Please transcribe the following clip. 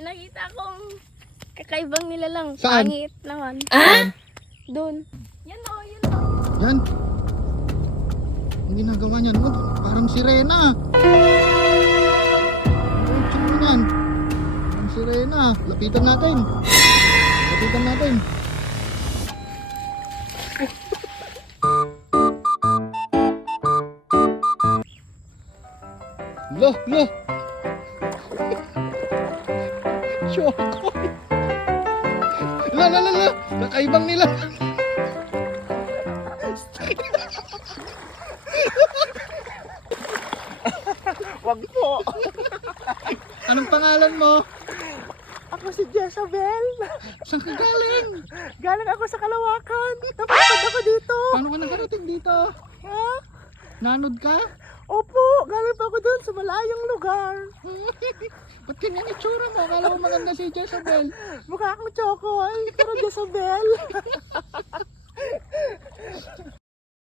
May nakita akong kakaibang nilalang. Saan? Pangit naman. Doon. Yan o, yun o. Yan. Ang ginagawa niyan, oh, parang sirena. Ano yung tsura niyan? Parang sirena. Lapitan natin. Lapitan natin. Loh, loh. Chokoy. La, la, la, la. Kakaibang nila. Wag po. Anong pangalan mo? Ako si Jezabel. Saan ka galing? Galing ako sa Kalawakan. Napunta ako dito. Paano ka nakarating dito? Ha? Nanod ka? Opo, galing pa ako doon sa malayong lugar. Ba't ganyan itsura mo? Akala mo maganda si Jezabel. Mukha akong chokoy, pero Jezabel.